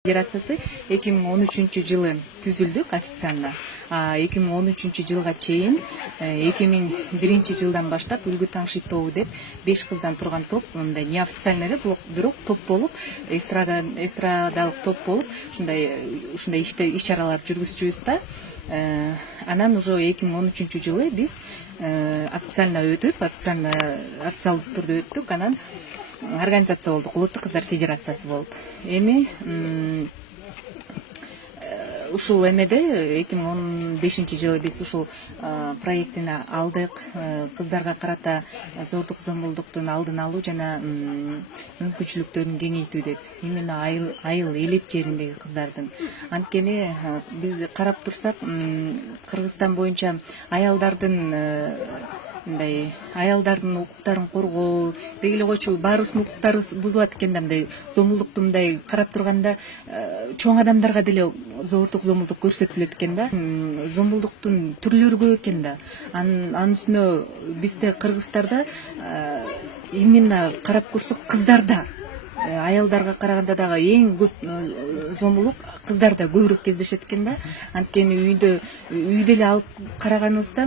Федерациясы 2013 жылы түзүлдүк официально. 2013 жылга чейин 2001 жылдан баштап үлгү таңши тобу деп 5 кыздан турган топ, мындай неофициальный эле, бирок топ болуп, эстрадалык топ болуп, ушундай иш чаралар жүргүзчүбүз да. Анан уже 2013 жылы биз официально өтүп, официалдуу түрдө өттүк. Анан организация болдук, Улуттук кыздар федерациясы болуп. Эми ушул эмеде 2015 жылы биз ушул проектини алдык. Кыздарга карата зордук зомбулдуктун алдын алуу жана мүмкүнчүлүктөрүн кеңейтүү деп. Именно айыл элет жериндеги кыздардын. Анткени биз карап турсак, Кыргызстан боюнча аялдардын укуктарын коргоо, деги эле койчу баарыбыздын укуктарыбыз бузулат экен да, мындай зомбулдукту мындай карап турганда чоң адамдарга деле зордук зомбулдук көрсөтүлөт экен да. Зомбулдуктун түрлөрү көп экен да. Анын үстүнө бизде Кыргызстарда именно карап көрсөк кыздарда, аялдарга караганда дагы эң көп зомбулук кыздарда көбүрөөк кездешет экен да. Анткени үйдө эле алып караганыбызда,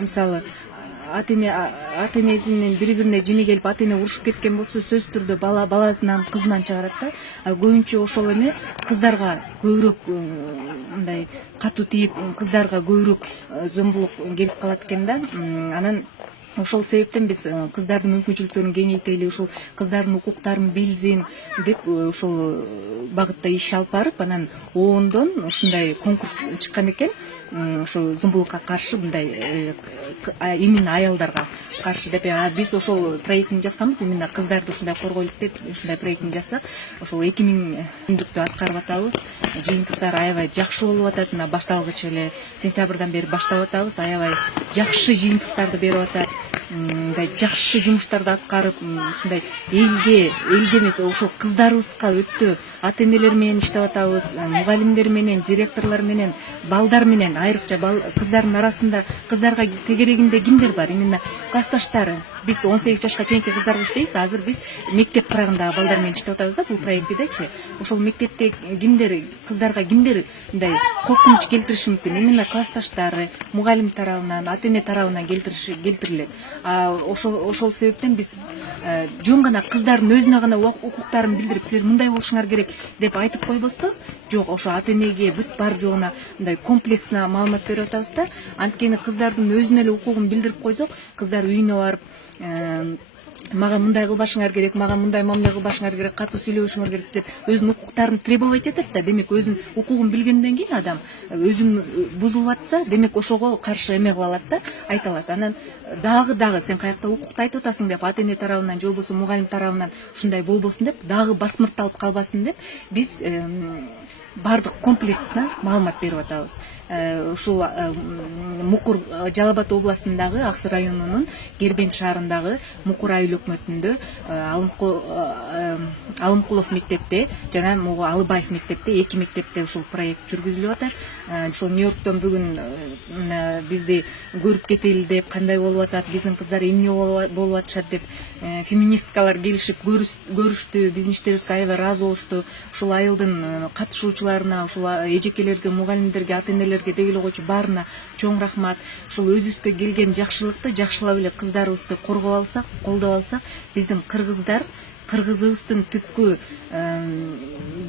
мисалы ата энесинин бири-бирине жини келип, ата эне урушуп кеткен болсо, сөзсүз түрдө баласынан, кызынан чыгарат да. Көбүнчө ошол эме кыздарга көбүрөөк мындай катуу тийип, кыздарга көбүрөөк зомбулук келип калат экен да. Анан ошол себептен биз кыздардын мүмкүнчүлүктөрүн кеңейтели, ушул кыздардын укуктарын билсин деп ошол багытта иш алып барып, анан оондон ушундай конкурс чыккан экен. Ошо зомбулукка каршы, мындай именно аялдарга каршы деп, биз ошол проектин жазганбыз. Именно кыздарды ушундай коргойлук деп ушундай проектин жазсак, ошол 2000 күндүктү аткарып атабыз. Жыйынтыктар аябай жакшы болуп атат. Мына башталгыч эле сентябрдан бери баштап атабыз. Аябай жакшы жыйынтыктарды берип атат. Мындай жакшы жумуштарды аткарып, ушундай элге эмес, ошол кыздарыбызга өтө ата энелер менен иштеп атабыз, мугалимдер менен, директорлор менен, балдар менен. Айрыкча кыздардын арасында кыздарга тегерегинде кимдер бар? Именно классташтары. Биз 18 жашка чейинки кыздарга иштейбиз. Азыр биз мектеп кырагындагы балдар менен иштеп атабыз да, бул проектидечи. Ошол мектепте кыздарга кимдер мындай коркунуч келтириши мүмкүн? Именно классташтары, мугалим тарабынан, ата эне тарабынан келтирилет. Ошол себептен биз жөн гана кыздардын өзүнө гана укуктарын билдирип, силер мындай болушуңар керек деп айтып койбостон, жок, ошо ата энеге бүт бар жогуна мындай комплексно маалымат берип атабыз да. Анткени кыздардын өзүнө эле укугун билдирип койсок, кыздар үйүнө барып, мага мындай кылбашыңар керек, мага мындай мамиле кылбашыңар керек, катуу сүйлөбөшүңөр керек деп өзүнүн укуктарын требовать этет да. Демек өзүнүн укугун билгенден кийин адам өзүн бузулуп атса, демек ошого каршы эме кыла алат да, айта алат. Анан дагы сен каякта укукту айтып атасың деп, ата эне тарабынан же болбосо мугалим тарабынан ушундай болбосун деп, дагы басмырталып калбасын деп, биз бардык комплексно маалымат берип атабыз. Ушул Мукур Жалал Абад областындагы Аксы районунун Кербен шаарындагы Мукур айыл өкмөтүндө Алымкулов мектепте жана могу Алыбаев мектепте, 2 мектепте ушул проект жүргүзүлүп атат. Ошол Нью-Йорктон бүгүн бизди көрүп кетели деп, кандай болуп атат, биздин кыздар эмне болуп атышат деп феминисткалар келишип көрүштү, биздин иштерибизге аябай ыраазы болушту. Ушул айылдын катышуучуларына, ушул эжекелерге, мугалимдерге, ата энелерге деги эле койчу баарына чоң рахмат. Ушул өзүбүзгө келген жакшылыкты жакшылап эле кыздарыбызды коргоп алсак, колдоп алсак, биздин кыргызыбыздын түпкү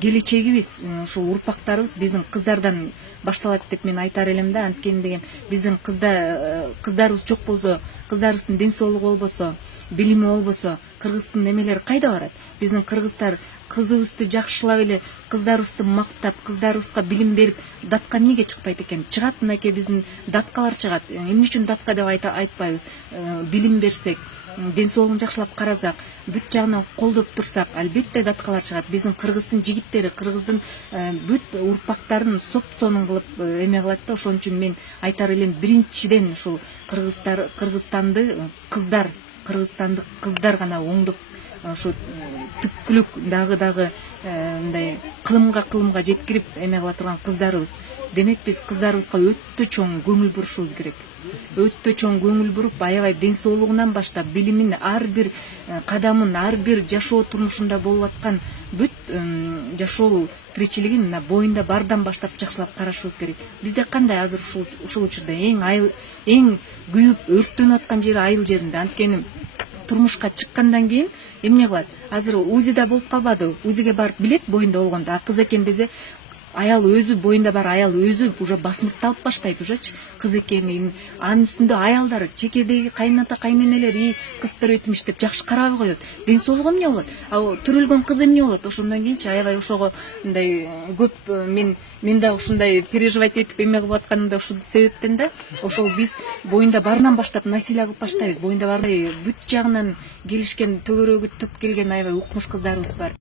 келечегибиз, ушул урпактарыбыз биздин кыздардан башталат деп мен айтар элем да. Анткени деген биздин кыздарыбыз жок болсо, кыздарыбыздын ден соолугу болбосо, билими болбосо, кыргыздын эмелери кайда барат? Биздин кыргыздар кызыбызды жакшылап эле, кыздарыбызды мактап, кыздарыбызга билим берип, датка эмнеге чыкпайт экен? Чыгат, мынакей биздин даткалар чыгат. Эмне үчүн датка деп айтпайбыз? Билим берсек, ден соолугун жакшылап карасак, бүт жагынан колдоп турсак, албетте даткалар чыгат. Биздин кыргыздын жигиттери, кыргыздын бүт урпактарын соп-сонун кылып эме кылат да. Ошон үчүн мен айтар элем, биринчиден ушул кыргызстандык кыздар гана оңдоп, ошо түпкүлүк дагы мындай кылымга жеткирип эме кыла турган кыздарыбыз. демек биз кыздарыбызга өтө чоң көңүл бурушубуз керек. Өтө чоң көңүл буруп, аябай ден соолугунан баштап билимин ар бир кадамын, ар бир жашоо турмушунда болуп аткан бүт жашоо тиричилигин мына боюнда бардан баштап жакшылап карашыбыз керек. Бизде кандай азыр ушул учурда эң күйүп өрттөнүп аткан жери айыл жеринде. Анткени турмушка чыккандан кийин эмне кылат? Азыр УЗИда болуп калбады. УЗИге барып билет боюнда болгондо, а кыз экен десе, аял өзү боюнда бар, аял өзү уже басмыртталып баштайт ужечи кыз экенин. Анын үстүндө аялдар, чекедеги кайната кайненелер, кыз төрөйтмүш деп жакшы карабай коет. Ден соолугу эмне болот? Төрөлгөн кыз эмне болот? Ошондон кийинчи аябай ошого мындай көп мен дагы ушундай переживать этип эме кылып атканымда ушул себептен да, ошол биз боюнда барынан баштап насилие кылып баштайбыз. Боюнда бар бүт жагынан келишкен, төгөрөгү түп келген аябай укмуш кыздарыбыз бар.